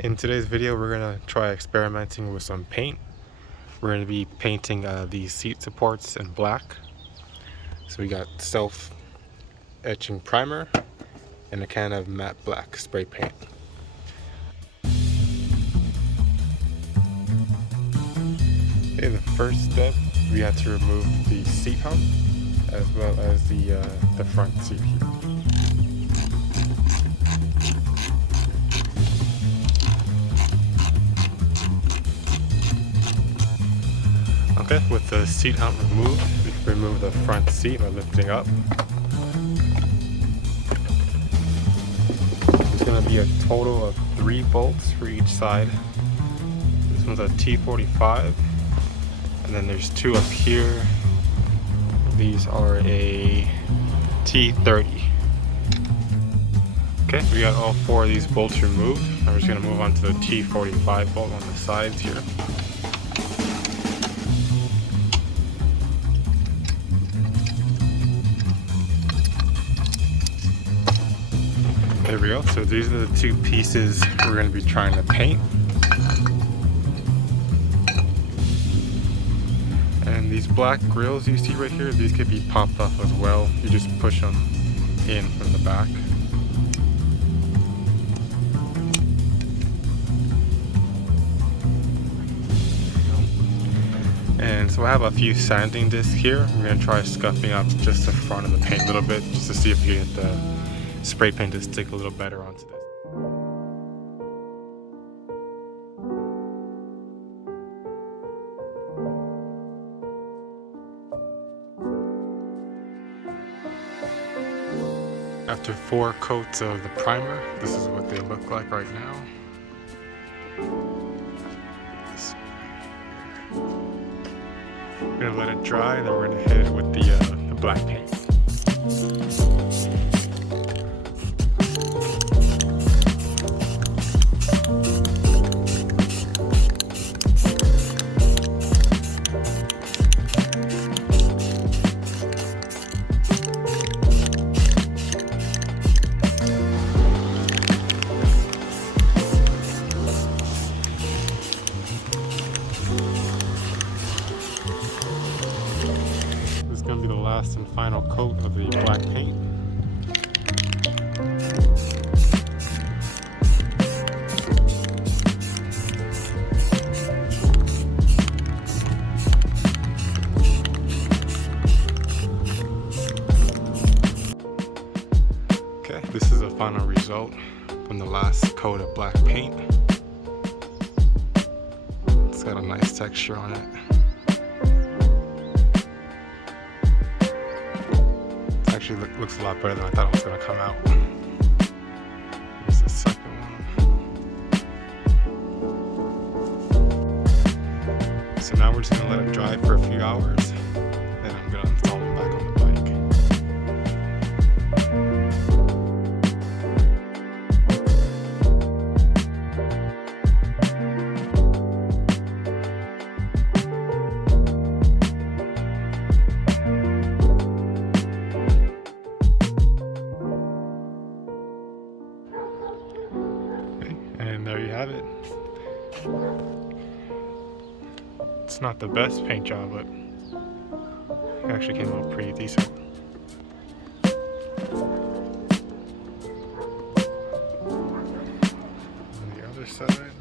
In today's video, we're going to try experimenting with some paint. We're going to be painting these seat supports in black. So we got self-etching primer and a can of matte black spray paint. Okay, the first step, we have to remove the seat hump as well as the front seat here. Okay, with the seat hump removed, we can remove the front seat by lifting up. There's going to be a total of 3 bolts for each side. This one's a T45, and then there's 2 up here. These are a T30. Okay, we got all 4 of these bolts removed. I'm just going to move on to the T45 bolt on the sides here. There we go. So these are the 2 pieces we're going to be trying to paint. And these black grills you see right here, these could be popped off as well. You just push them in from the back. And so I have a few sanding discs here. I'm going to try scuffing up just the front of the paint a little bit, just to see if we can get the spray paint to stick a little better onto this. After 4 coats of the primer, this is what they look like right now. We're gonna let it dry, and then we're gonna hit it with the black paint. This is going to be the last and final coat of the black paint. Okay, this is the final result from the last coat of black paint. It's got a nice texture on it. Actually looks a lot better than I thought it was going to come out. Here's the second one. So now we're just going to let it dry for a few hours, then I'm going to install them back on the bike. And there you have it. It's not the best paint job, but it actually came out pretty decent. On the other side.